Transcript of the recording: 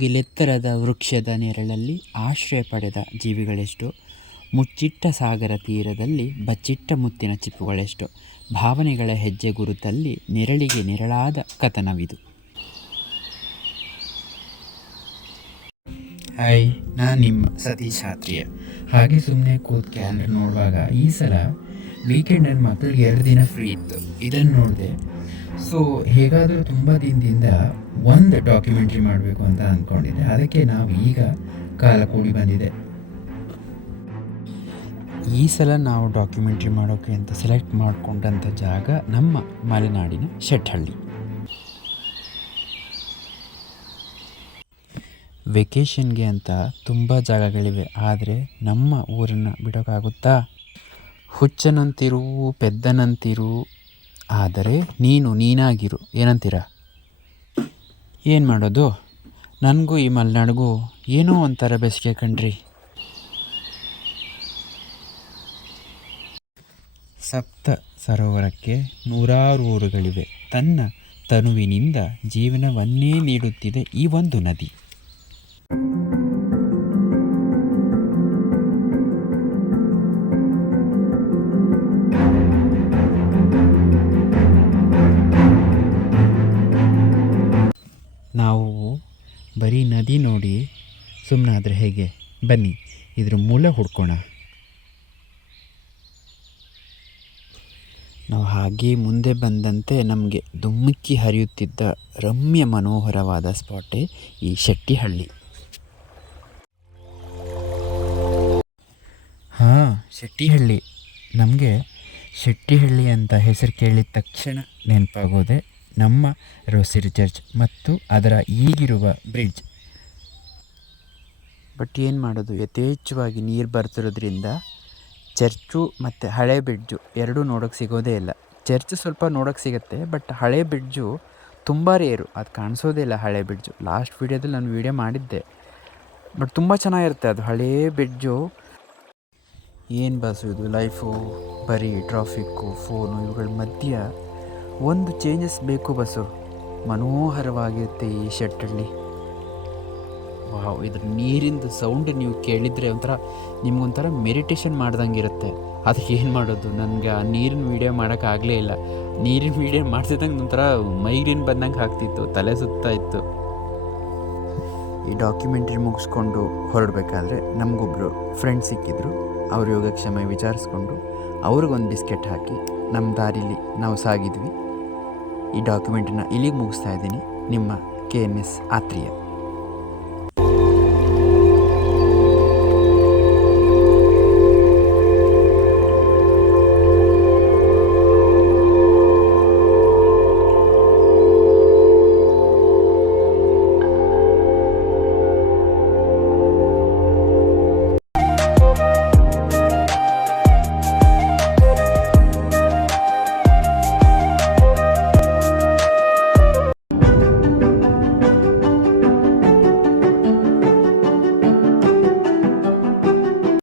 ಮುಗಿಲೆತ್ತರದ ವೃಕ್ಷದ ನೆರಳಲ್ಲಿ ಆಶ್ರಯ ಪಡೆದ ಜೀವಿಗಳೆಷ್ಟು, ಮುಚ್ಚಿಟ್ಟ ಸಾಗರ ತೀರದಲ್ಲಿ ಬಚ್ಚಿಟ್ಟ ಮುತ್ತಿನ ಚಿಪ್ಪುಗಳೆಷ್ಟು, ಭಾವನೆಗಳ ಹೆಜ್ಜೆ ಗುರುತಲ್ಲಿ ನೆರಳಿಗೆ ನೆರಳಾದ ಕಥನವಿದು. ಹಾಯ್, ನಾನು ನಿಮ್ಮ ಸತೀಶ್ ಆತ್ರೇಯ. ಹಾಗೆ ಸುಮ್ಮನೆ ಕೂತ್ ಕ್ಯಾಲೆಂಡರ್ ನೋಡುವಾಗ ಈ ಸಲ ವೀಕೆಂಡಲ್ಲಿ ಮಕ್ಕಳಿಗೆ 2 ದಿನ ಫ್ರೀ ಇತ್ತು. ಇದನ್ನು ನೋಡಿದೆ. ಸೊ ಹೇಗಾದರೂ ತುಂಬ ದಿನದಿಂದ ಒಂದು ಡಾಕ್ಯುಮೆಂಟ್ರಿ ಮಾಡಬೇಕು ಅಂತ ಅಂದ್ಕೊಂಡಿದ್ದೆ. ಅದಕ್ಕೆ ನಾವು ಈಗ ಕಾಲ ಕೂಡಿ ಬಂದಿದೆ. ಈ ಸಲ ನಾವು ಡಾಕ್ಯುಮೆಂಟ್ರಿ ಮಾಡೋಕ್ಕೆ ಅಂತ ಸೆಲೆಕ್ಟ್ ಮಾಡಿಕೊಂಡಂಥ ಜಾಗ ನಮ್ಮ ಮಲೆನಾಡಿನ ಶೆಟ್ಟಹಳ್ಳಿ. ವೆಕೇಷನ್ಗೆ ಅಂತ ತುಂಬ ಜಾಗಗಳಿವೆ, ಆದರೆ ನಮ್ಮ ಊರನ್ನು ಬಿಡೋಕ್ಕಾಗುತ್ತಾ? ಹುಚ್ಚನಂತಿರು, ಪೆದ್ದನಂತಿರು, ಆದರೆ ನೀನಾಗಿರು. ಏನಂತೀರ? ಏನು ಮಾಡೋದು, ನನಗೂ ಈ ಮಲೆನಾಡಿಗೂ ಏನೋ ಒಂಥರ ಬೇಸಿಗೆ ಕಣ್ರಿ. ಸಪ್ತ ಸರೋವರಕ್ಕೆ 100 ಊರುಗಳಿವೆ. ತನ್ನ ತನುವಿನಿಂದ ಜೀವನವನ್ನೇ ನೀಡುತ್ತಿದೆ ಈ ಒಂದು ನದಿ. ನಾವು ಬರೀ ನದಿ ನೋಡಿ ಸುಮ್ಮನಾದರೆ ಹೇಗೆ? ಬನ್ನಿ ಇದ್ರ ಮೂಲ ಹುಡ್ಕೋಣ. ನಾವು ಹಾಗೆ ಮುಂದೆ ಬಂದಂತೆ ನಮಗೆ ಧುಮ್ಮಿಕ್ಕಿ ಹರಿಯುತ್ತಿದ್ದ ರಮ್ಯ ಮನೋಹರವಾದ ಸ್ಪಾಟೇ ಈ ಶೆಟ್ಟಿಹಳ್ಳಿ. ಹಾಂ, ಶೆಟ್ಟಿಹಳ್ಳಿ. ನಮಗೆ ಶೆಟ್ಟಿಹಳ್ಳಿ ಅಂತ ಹೆಸರು ಕೇಳಿದ ತಕ್ಷಣ ನೆನಪಾಗೋದೆ ನಮ್ಮ ರೋಸರಿ ಚರ್ಚ್ ಮತ್ತು ಅದರ ಈಗಿರುವ ಬ್ರಿಡ್ಜ್. ಬಟ್ ಏನು ಮಾಡೋದು, ಯಥೇಚ್ಛವಾಗಿ ನೀರು ಬರ್ತಿರೋದ್ರಿಂದ ಚರ್ಚು ಮತ್ತು ಹಳೆ ಬ್ರಿಡ್ಜು ಎರಡೂ ನೋಡೋಕ್ಕೆ ಸಿಗೋದೇ ಇಲ್ಲ. ಚರ್ಚ್ ಸ್ವಲ್ಪ ನೋಡೋಕ್ಕೆ ಸಿಗುತ್ತೆ, ಬಟ್ ಹಳೆ ಬ್ರಿಡ್ಜು ತುಂಬ ರೇರು, ಅದು ಕಾಣಿಸೋದೇ ಇಲ್ಲ. ಹಳೆ ಬ್ರಿಡ್ಜು ಲಾಸ್ಟ್ ವೀಡಿಯೋದಲ್ಲಿ ನಾನು ವೀಡಿಯೋ ಮಾಡಿದ್ದೆ, ಬಟ್ ತುಂಬ ಚೆನ್ನಾಗಿರುತ್ತೆ ಅದು ಹಳೇ ಬ್ರಿಡ್ಜು. ಏನು ಬಸ್ಸು ಇದು, ಲೈಫು ಬರೀ ಟ್ರಾಫಿಕ್ಕು, ಫೋನು, ಇವುಗಳ ಮಧ್ಯ ಒಂದು ಚೇಂಜಸ್ ಬೇಕು ಬಸ್ಸು. ಮನೋಹರವಾಗಿರುತ್ತೆ ಈ ಶೆಟ್ಟಹಳ್ಳಿ. ವಾವ್, ಇದ್ರ ನೀರಿಂದು ಸೌಂಡ್ ನೀವು ಕೇಳಿದರೆ ನಿಮ್ಗೊಂಥರ ಮೆಡಿಟೇಷನ್ ಮಾಡ್ದಂಗೆ ಇರುತ್ತೆ. ಅದಕ್ಕೆ ಏನು ಮಾಡೋದು, ನನಗೆ ಆ ನೀರಿನ ವೀಡಿಯೋ ಮಾಡೋಕ್ಕಾಗಲೇ ಇಲ್ಲ. ನೀರಿನ ವೀಡಿಯೋ ಮಾಡ್ತಿದ್ದಂಗೆ ಒಂಥರ ಮೈಗ್ರೇನ್ ಬಂದಂಗೆ ಆಗ್ತಿತ್ತು, ತಲೆ ಸುತ್ತಾ ಇತ್ತು. ಈ ಡಾಕ್ಯುಮೆಂಟ್ರಿ ಮುಗಿಸ್ಕೊಂಡು ಹೊರಡಬೇಕಾದ್ರೆ ನಮಗೊಬ್ಬರು ಫ್ರೆಂಡ್ ಸಿಕ್ಕಿದ್ರು. ಅವ್ರ ಯೋಗಕ್ಷೇಮ ವಿಚಾರಿಸ್ಕೊಂಡು ಅವ್ರಿಗೊಂದು ಬಿಸ್ಕೆಟ್ ಹಾಕಿ ನಮ್ಮ ದಾರಿಲಿ ನಾವು ಸಾಗಿದ್ವಿ. ಈ ಡಾಕ್ಯುಮೆಂಟ್ರಿನ ಇಲ್ಲಿಗೆ ಮುಗಿಸ್ತಾ ಇದ್ದೀನಿ. ನಿಮ್ಮ KNS ಆತ್ರೇಯ.